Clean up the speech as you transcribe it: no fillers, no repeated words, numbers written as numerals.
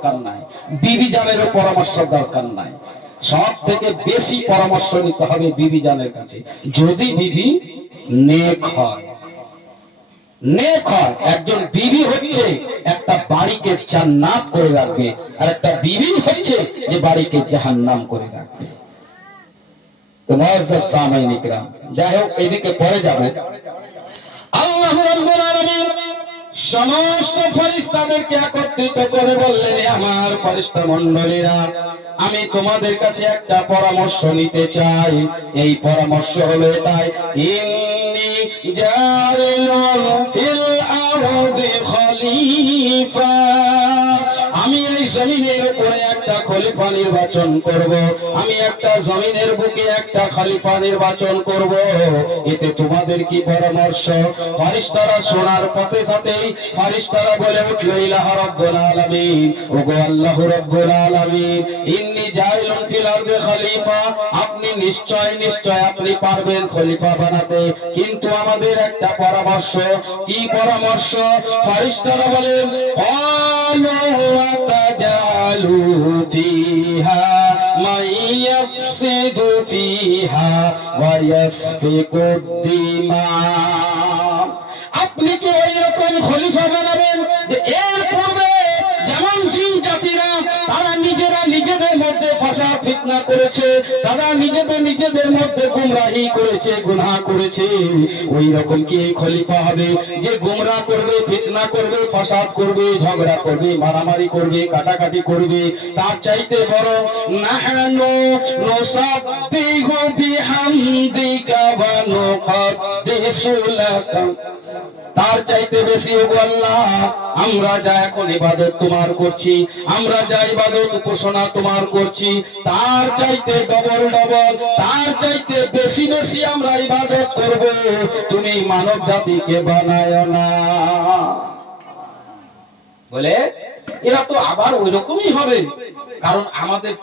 দরকার নাই, বিবি জানেরও পরামর্শ দরকার নাই। সব থেকে বেশি পরামর্শ নিতে হবে বিবি জানের কাছে, যদি বিবি নেক হয়। নেক হয়, একজন বিবি হচ্ছে একটা বাড়িকে জান্নাত করে রাখবে, আর একটা বিবি হচ্ছে যে বাড়িকে জাহান্নাম করে রাখবে। তো মুআজ্জাজ সামাইন ইকরাম, যাই হোক এদিকে পরে যাবে। আল্লাহ রাব্বুল আলামিন সমস্ত ফেরেশতাদেরকে একত্রিত করে বললেন, আমার ফেরেশতা মণ্ডলীরা, আমি তোমাদের কাছে একটা পরামর্শ নিতে চাই। এই পরামর্শ হলো এটাই, ইন্নী জাইলুন ফিল আরদি খলিফা, আমি এই জমিনের উপরে একটা খলিফা নির্বাচন করব, আমি একটা জমিনের বুকে একটা খলিফা নির্বাচন করব। এতে তোমাদের কি পরামর্শ? ফেরেশতারা শোনার পথে সাথেই ফেরেশতারা বলে উঠল, ইলাহ রাব্বুল আলামিন, ওগো আল্লাহ রাব্বুল আলামিন, ইন্নী জাইলুন ফিল আরদি খলিফা, আপনি নিশ্চয় নিশ্চয় আপনি পারবেন খলিফা বানাতে, কিন্তু আমাদের একটা পরামর্শ। কি পরামর্শ? ফেরেশতারা বলেন, ক্বালু আতাজালু ফিহা মান ইয়াফসিদু ফিহা ওয়া ইয়াসফিকুদ দিমা, আপনি কি এইরকম খলিফা বানাবেন যে এর পূর্বে যেমন জিন জাতিরা তারা নিজেরা নিজেদের মধ্যে ফাসাদ ফিতনা করেছে, তারা নিজেদের মধ্যে গুমরাহি করেছে, গুনাহ করেছে, ওই রকম কি এই খলিফা হবে যে গুমরাহ করবে, ফিতনা করবে, ফাসাদ করবে, ঝগড়া করবে, মারামারি করবে, কাটাকাটি করবে? তার চাইতে বড়, নাহানু নুসাব্বিহু বিহামদিকা ওয়া নুকদ্দিসু লাকা, তার চাইতে বেশি ওগো আল্লাহ আমরা যা এখন ইবাদত তোমার করছি, আমরা যা ইবাদত উপাসনা তোমার করছি, তার চাইতে ডবল ডবল, তার চাইতে বেশি বেশি আমরা ইবাদত করব, তুমি মানব জাতিকে বানায় না। বলে এরা তো আবার ওই রকমই হবে, কারণ আমাদের